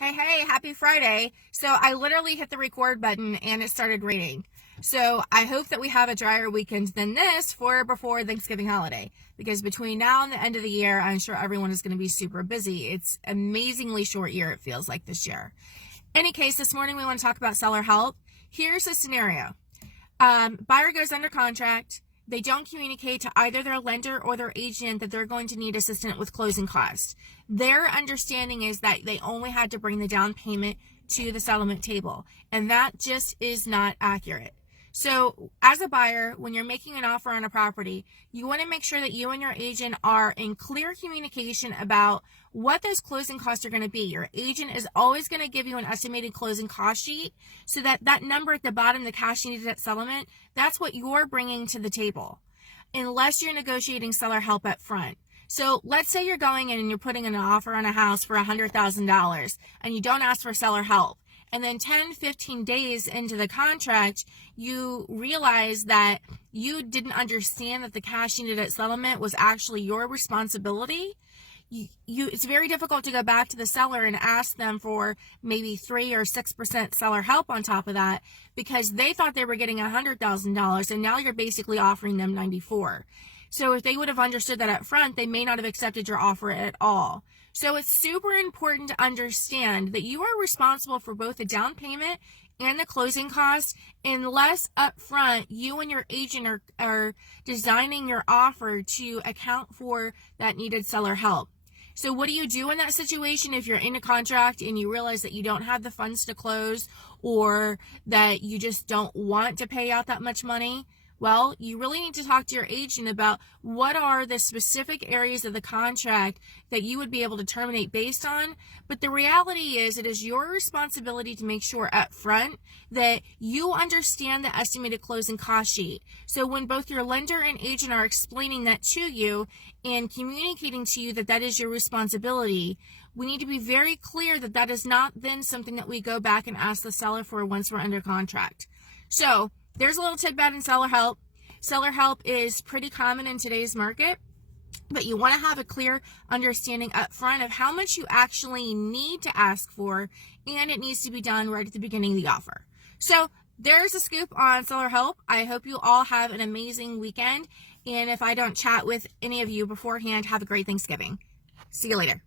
Hey, happy Friday. So I literally hit the record button and it started raining. So I hope that we have a drier weekend than this for before Thanksgiving holiday, because between now and the end of the year, I'm sure everyone is going to be super busy. It's amazingly short year, it feels like this year. Any case, this morning we want to talk about seller help. Here's a scenario. Buyer goes under contract. They don't communicate to either their lender or their agent that they're going to need assistance with closing costs. Their understanding is that they only had to bring the down payment to the settlement table, and that just is not accurate. So as a buyer, when you're making an offer on a property, you want to make sure that you and your agent are in clear communication about what those closing costs are going to be. Your agent is always going to give you an estimated closing cost sheet, so that that number at the bottom, the cash needed at settlement, that's what you're bringing to the table, unless you're negotiating seller help up front. So let's say you're going in and you're putting an offer on a house for $100,000 and you don't ask for seller help. And then 10, 15 days into the contract, you realize that you didn't understand that the cash needed at settlement was actually your responsibility. It's very difficult to go back to the seller and ask them for maybe 3 or 6% seller help on top of that, because they thought they were getting $100,000 and now you're basically offering them $94,000. So if they would have understood that up front, they may not have accepted your offer at all. So it's super important to understand that you are responsible for both the down payment and the closing costs, unless up front you and your agent are designing your offer to account for that needed seller help. So what do you do in that situation if you're in a contract and you realize that you don't have the funds to close, or that you just don't want to pay out that much money? Well, you really need to talk to your agent about what are the specific areas of the contract that you would be able to terminate based on. But the reality is, it is your responsibility to make sure up front that you understand the estimated closing cost sheet. So when both your lender and agent are explaining that to you and communicating to you that that is your responsibility, we need to be very clear that that is not then something that we go back and ask the seller for once we're under contract. So there's a little tidbit in seller help. Seller help is pretty common in today's market, but you want to have a clear understanding up front of how much you actually need to ask for, and it needs to be done right at the beginning of the offer. So there's a scoop on seller help. I hope you all have an amazing weekend, and if I don't chat with any of you beforehand, have a great Thanksgiving. See you later.